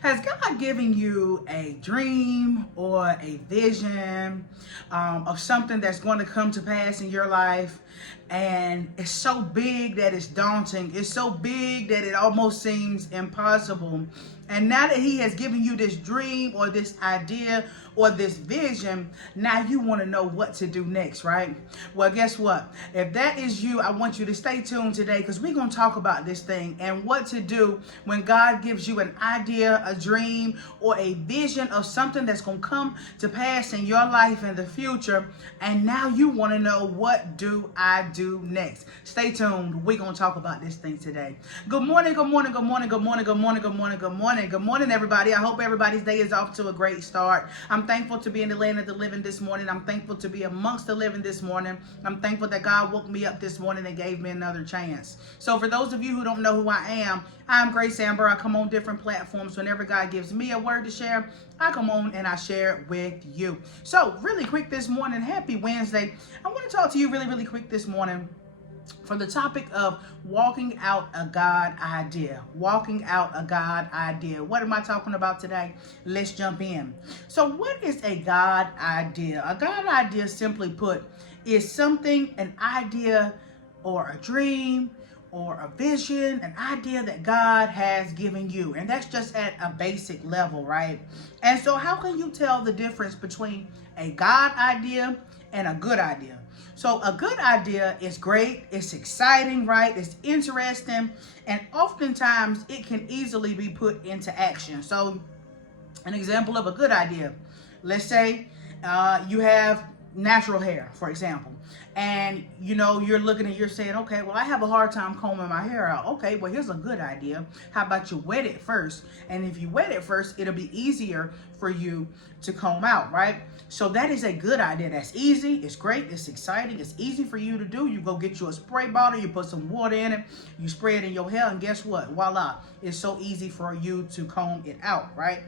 Has God given you a dream or a vision of something that's going to come to pass in your life? And it's so big that it's daunting. It's so big that it almost seems impossible. And now that he has given you this dream or this idea or this vision, now you want to know what to do next, right? Well, guess what? If that is you, I want you to stay tuned today because we're going to talk about this thing and what to do when God gives you an idea, a dream, or a vision of something that's going to come to pass in your life in the future. And now you want to know, what do I do next? Stay tuned. We're going to talk about this thing today. Good morning, good morning, good morning, good morning, good morning, good morning, good morning. Good morning, everybody. I hope everybody's day is off to a great start. I'm thankful to be in the land of the living this morning. I'm thankful to be amongst the living this morning. I'm thankful that God woke me up this morning and gave me another chance. So for those of you who don't know who I am, I'm Grace Amber. I come on different platforms. Whenever God gives me a word to share, I come on and I share it with you. So really quick this morning, happy Wednesday. I want to talk to you really quick this morning for the topic of walking out a God idea. Walking out a God idea. What am I talking about today? Let's jump in. So what is a God idea? A God idea, simply put, is something, an idea or a dream or a vision, an idea that God has given you. And that's just at a basic level, right? And so how can you tell the difference between a God idea and a good idea? So a good idea is great, it's exciting, right? It's interesting, and oftentimes it can easily be put into action. So an example of a good idea, let's say you have natural hair, for example, and you're looking and you're saying, okay, well, I have a hard time combing my hair out. Okay, well, here's a good idea. How about you wet it first? And if you wet it first, it'll be easier for you to comb out, right? So that is a good idea. That's easy, it's great, it's exciting, it's easy for you to do. You go get you a spray bottle, you put some water in it, you spray it in your hair, and guess what? Voila, it's so easy for you to comb it out, right?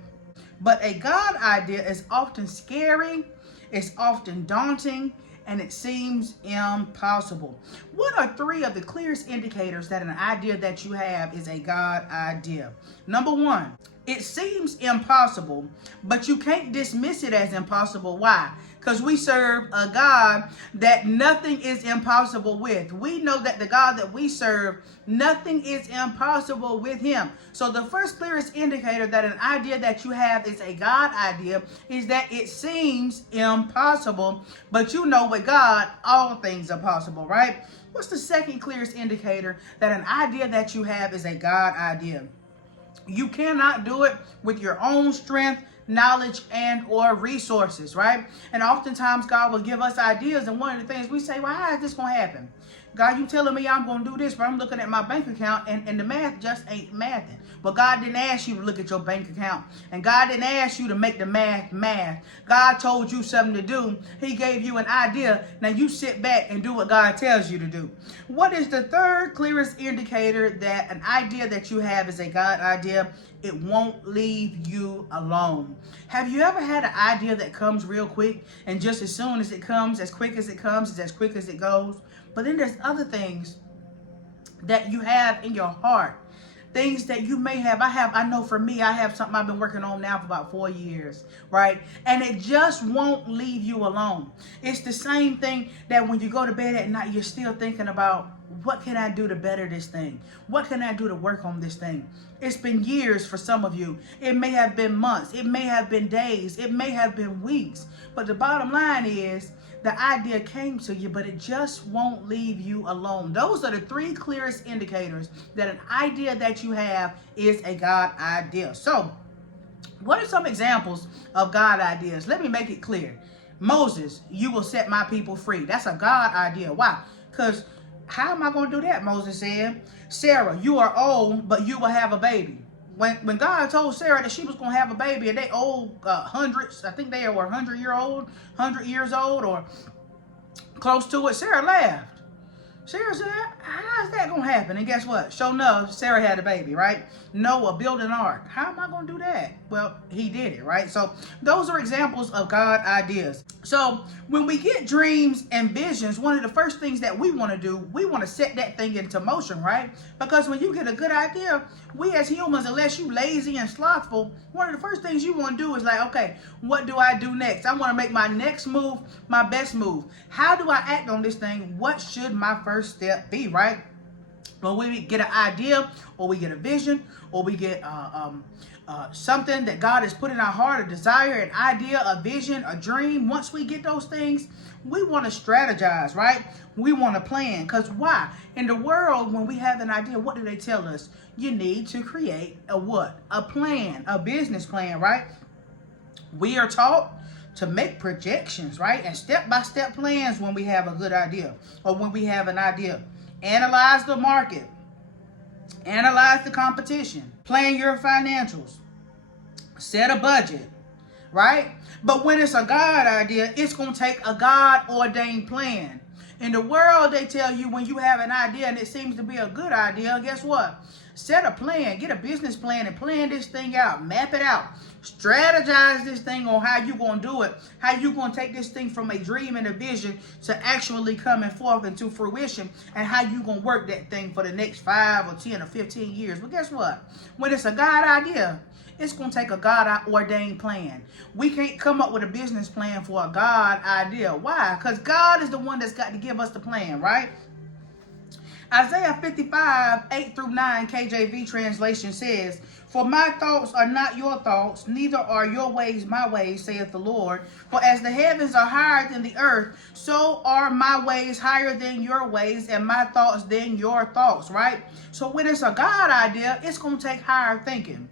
But a God idea is often scary, it's often daunting, and it seems impossible. What are three of the clearest indicators that an idea that you have is a God idea? Number one, it seems impossible, but you can't dismiss it as impossible. Why? Because we serve a God that nothing is impossible with. We know that the God that we serve, nothing is impossible with him. So the first clearest indicator that an idea that you have is a God idea is that it seems impossible, but you know with God, all things are possible, right? What's the second clearest indicator that an idea that you have is a God idea? You cannot do it with your own strength, knowledge, and or resources, right? And oftentimes God will give us ideas, and one of the things we say, well, how is this going to happen? God, you telling me I'm going to do this, but I'm looking at my bank account and the math just ain't mathing. But God didn't ask you to look at your bank account. And God didn't ask you to make the math. God told you something to do. He gave you an idea. Now you sit back and do what God tells you to do. What is the third clearest indicator that an idea that you have is a God idea? It won't leave you alone. Have you ever had an idea that comes real quick, and just as soon as it comes, as quick as it comes, is as quick as it goes? But then there's other things that you have in your heart, things that you may have. I know for me, I have something I've been working on now for about 4 years, right? And it just won't leave you alone. It's the same thing that when you go to bed at night, you're still thinking about, what can I do to better this thing? What can I do to work on this thing? It's been years for some of you. It may have been months. It may have been days. It may have been weeks. But the bottom line is, the idea came to you, but it just won't leave you alone. Those are the three clearest indicators that an idea that you have is a God idea. So, what are some examples of God ideas? Let me make it clear. Moses, you will set my people free. That's a God idea. Why? Because how am I going to do that? Moses said. Sarah, you are old, but you will have a baby. When God told Sarah that she was going to have a baby, and they old hundreds, I think they were 100 years old, or close to it, Sarah laughed. Sarah said, how's that going to happen? And guess what? Sure enough, Sarah had a baby, right? Noah built an ark. How am I going to do that? Well, he did it, right? So those are examples of God ideas. So when we get dreams and visions, one of the first things that we want to do, we want to set that thing into motion, right? Because when you get a good idea, we as humans, unless you lazy and slothful, one of the first things you want to do is like, okay, what do I do next? I want to make my next move my best move. How do I act on this thing? What should my first step be, right? When we get an idea, or we get a vision, or we get something that God has put in our heart, a desire, an idea, a vision, a dream. Once we get those things, we want to strategize, right? We want to plan. Because why? In the world, when we have an idea, what do they tell us? You need to create a what? A plan, a business plan, right? We are taught to make projections, right? And step-by-step plans when we have a good idea, or when we have an idea. Analyze the market. Analyze the competition. Plan your financials. Set a budget, right? But when it's a God idea, it's going to take a God-ordained plan. In the world, they tell you when you have an idea and it seems to be a good idea, guess what? Set a plan. Get a business plan and plan this thing out. Map it out. Strategize this thing on how you're going to do it. How you're going to take this thing from a dream and a vision to actually coming forth into fruition. And how you're going to work that thing for the next 5 or 10 or 15 years. But guess what? When it's a God idea, it's going to take a God-ordained plan. We can't come up with a business plan for a God idea. Why? Because God is the one that's got to give us the plan, right? Isaiah 55, 8 through 9 KJV translation says, "For my thoughts are not your thoughts, neither are your ways my ways, saith the Lord. For as the heavens are higher than the earth, so are my ways higher than your ways, and my thoughts than your thoughts," right? So when it's a God idea, it's going to take higher thinking.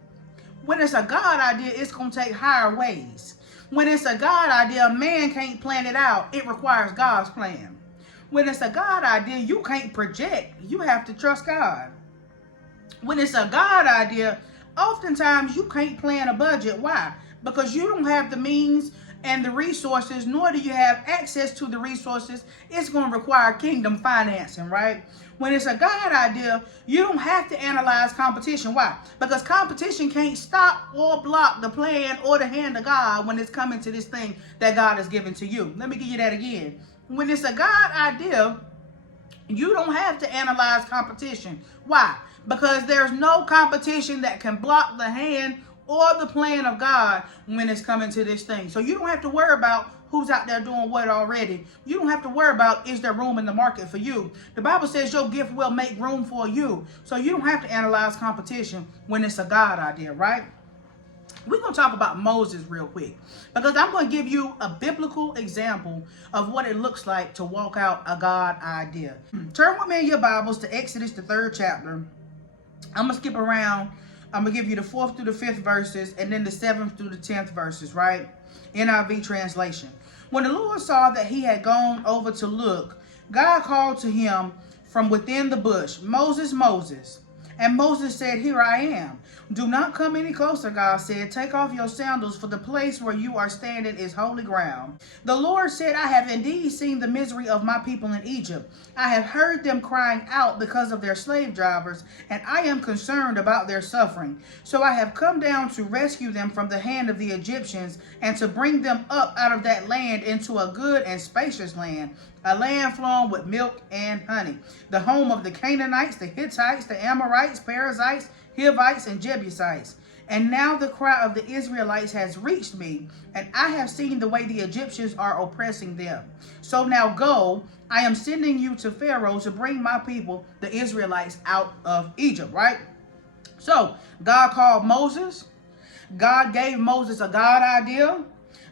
When it's a God idea, it's going to take higher ways. When it's a God idea, man can't plan it out. It requires God's plan. When it's a God idea, you can't project. You have to trust God. When it's a God idea, oftentimes you can't plan a budget. Why? Because you don't have the means and the resources, nor do you have access to the resources. It's going to require kingdom financing, right? When it's a God idea, you don't have to analyze competition. Why? Because competition can't stop or block the plan or the hand of God when it's coming to this thing that God has given to you. Let me give you that again. When it's a God idea, you don't have to analyze competition. Why? Because there's no competition that can block the hand or the plan of God when it's coming to this thing. So you don't have to worry about who's out there doing what already. You don't have to worry about, is there room in the market for you? The Bible says your gift will make room for you. So you don't have to analyze competition when it's a God idea, right? We're going to talk about Moses real quick, because I'm going to give you a biblical example of what it looks like to walk out a God idea. Turn with me in your Bibles to Exodus, the 3rd chapter. I'm going to skip around. I'm going to give you the 4th through the 5th verses, and then the 7th through the 10th verses, right? NIV translation. When the Lord saw that he had gone over to look, God called to him from within the bush, "Moses, Moses." And Moses said, "Here I am." "Do not come any closer," God said. "Take off your sandals, for the place where you are standing is holy ground." The Lord said, "I have indeed seen the misery of my people in Egypt. I have heard them crying out because of their slave drivers, and I am concerned about their suffering. So I have come down to rescue them from the hand of the Egyptians, and to bring them up out of that land into a good and spacious land, a land flowing with milk and honey, the home of the Canaanites, the Hittites, the Amorites, Perizzites, Hivites, and Jebusites. And now the cry of the Israelites has reached me, and I have seen the way the Egyptians are oppressing them. So now go, I am sending you to Pharaoh to bring my people, the Israelites, out of Egypt," right? So God called Moses. God gave Moses a God idea.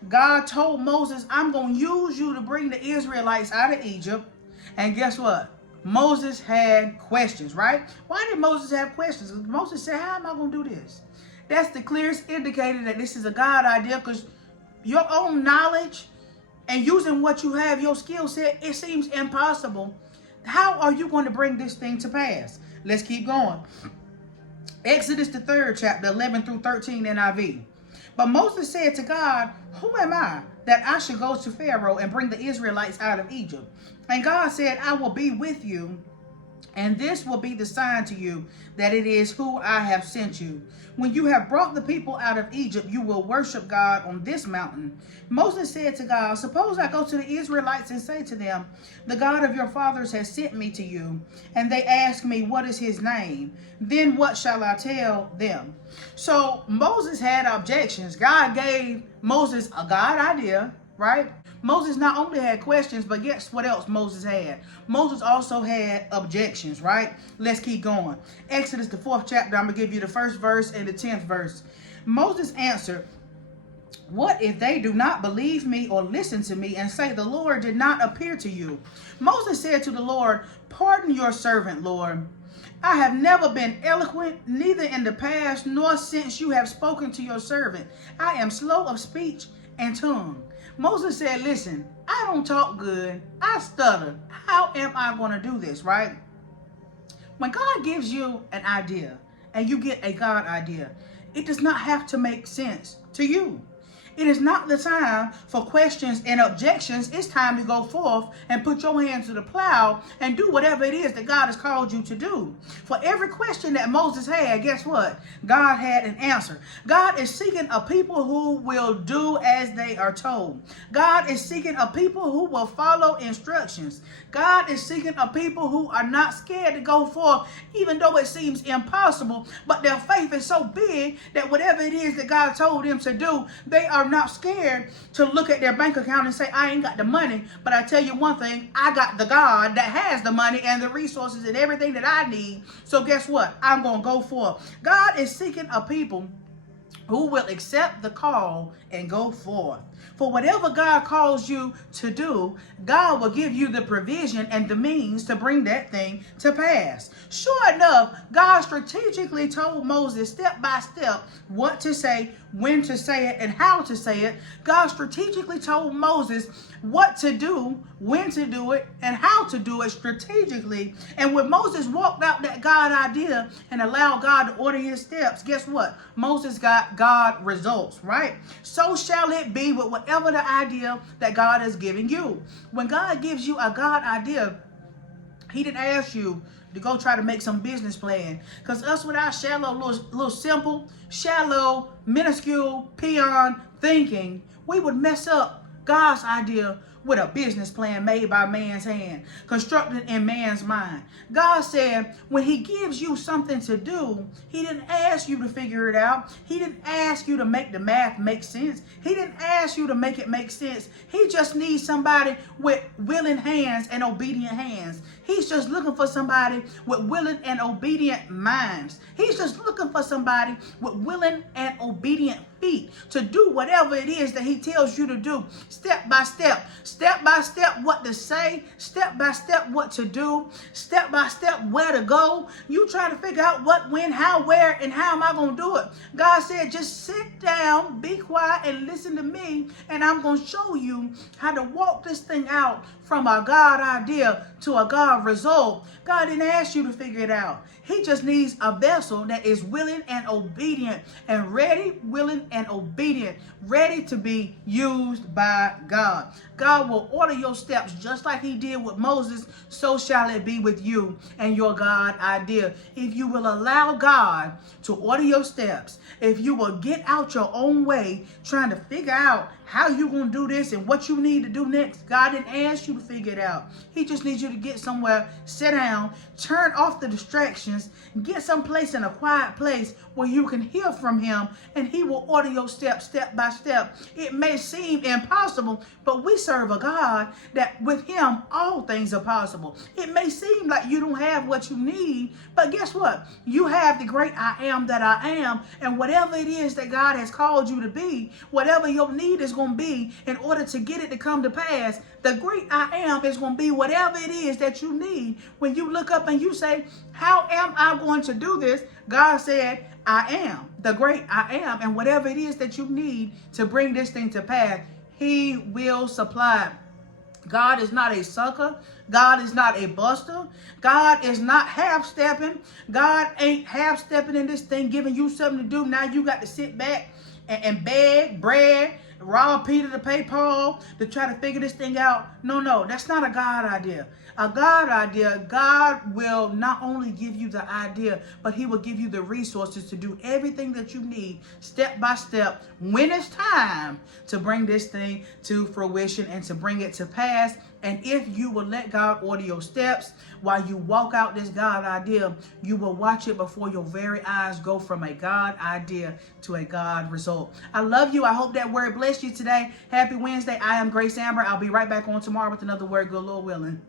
God told Moses, "I'm going to use you to bring the Israelites out of Egypt." And guess what? Moses had questions, right? Why did Moses have questions? Because Moses said, "How am I going to do this?" That's the clearest indicator that this is a God idea, because your own knowledge and using what you have, your skill set, it seems impossible. How are you going to bring this thing to pass? Let's keep going. Exodus, the 3rd chapter, 11 through 13 NIV. But Moses said to God, who am I that I should go to Pharaoh and bring the Israelites out of Egypt? And God said, I will be with you, and this will be the sign to you that it is who I have sent you. When you have brought the people out of Egypt, you will worship God on this mountain. Moses said to God, suppose I go to the Israelites and say to them, the God of your fathers has sent me to you, and they ask me, what is his name? Then what shall I tell them? So Moses had objections. God gave Moses a God idea, right? Moses not only had questions, but guess what else Moses had? Moses also had objections, right? Let's keep going. Exodus, the 4th chapter, I'm going to give you the 1st verse and the 10th verse. Moses answered, what if they do not believe me or listen to me and say, the Lord did not appear to you? Moses said to the Lord, pardon your servant, Lord. I have never been eloquent, neither in the past nor since you have spoken to your servant. I am slow of speech and tongue. Moses said, listen, I don't talk good. I stutter. How am I going to do this, right? When God gives you an idea and you get a God idea, it does not have to make sense to you. It is not the time for questions and objections. It's time to go forth and put your hand to the plow and do whatever it is that God has called you to do. For every question that Moses had, guess what? God had an answer. God is seeking a people who will do as they are told. God is seeking a people who will follow instructions. God is seeking a people who are not scared to go forth, even though it seems impossible, but their faith is so big that whatever it is that God told them to do, they are not scared to look at their bank account and say, I ain't got the money, but I tell you one thing, I got the God that has the money and the resources and everything that I need. So guess what? I'm going to go forth. God is seeking a people who will accept the call and go forth. For whatever God calls you to do, God will give you the provision and the means to bring that thing to pass. Sure enough, God strategically told Moses step by step what to say, when to say it, and how to say it. God strategically told Moses what to do, when to do it, and how to do it strategically. And when Moses walked out that God idea and allowed God to order his steps, guess what? Moses got God results, right? So shall it be with whatever the idea that God is giving you. When God gives you a God idea, he didn't ask you to go try to make some business plan. Because us with our shallow, little simple, shallow, minuscule, peon thinking, we would mess up God's idea with a business plan made by man's hand, constructed in man's mind. God said when he gives you something to do, he didn't ask you to figure it out. He didn't ask you to make the math make sense. He didn't ask you to make it make sense. He just needs somebody with willing hands and obedient hands. He's just looking for somebody with willing and obedient minds. He's just looking for somebody with willing and obedient feet to do whatever it is that he tells you to do, step by step what to say, step by step what to do, step by step where to go. You trying to figure out what, when, how, where, and how am I going to do it? God said, just sit down, be quiet, and listen to me, and I'm going to show you how to walk this thing out from a God idea to a God result. God didn't ask you to figure it out. He just needs a vessel that is willing and obedient and ready, willing and obedient, ready to be used by God. God will order your steps just like he did with Moses. So shall it be with you and your God idea. If you will allow God to order your steps, if you will get out your own way trying to figure out how you going to do this and what you need to do next, God didn't ask you to figure it out. He just needs you to get somewhere, sit down, turn off the distractions, get someplace in a quiet place where you can hear from him, and he will order your steps step by step. It may seem impossible, but we serve a God that with him all things are possible. It may seem like you don't have what you need, but guess what? You have the great I am that I am, and whatever it is that God has called you to be, whatever your need is going to be in order to get it to come to pass, the great I am is going to be whatever it is that you need. When you look up and you say, how am I going to do this? God said, I am the great I am, and whatever it is that you need to bring this thing to pass, he will supply. God is not a sucker. God is not a buster. God is not half-stepping. God ain't half-stepping in this thing, giving you something to do. Now you got to sit back and beg, bread, rob Peter to pay Paul to try to figure this thing out. No, that's not a God idea. A God idea, God will not only give you the idea, but he will give you the resources to do everything that you need step by step when it's time to bring this thing to fruition and to bring it to pass. And if you will let God order your steps while you walk out this God idea, you will watch it before your very eyes go from a God idea to a God result. I love you. I hope that word blessed you today. Happy Wednesday. I am Grace Amber. I'll be right back on tomorrow with another word, good Lord willing.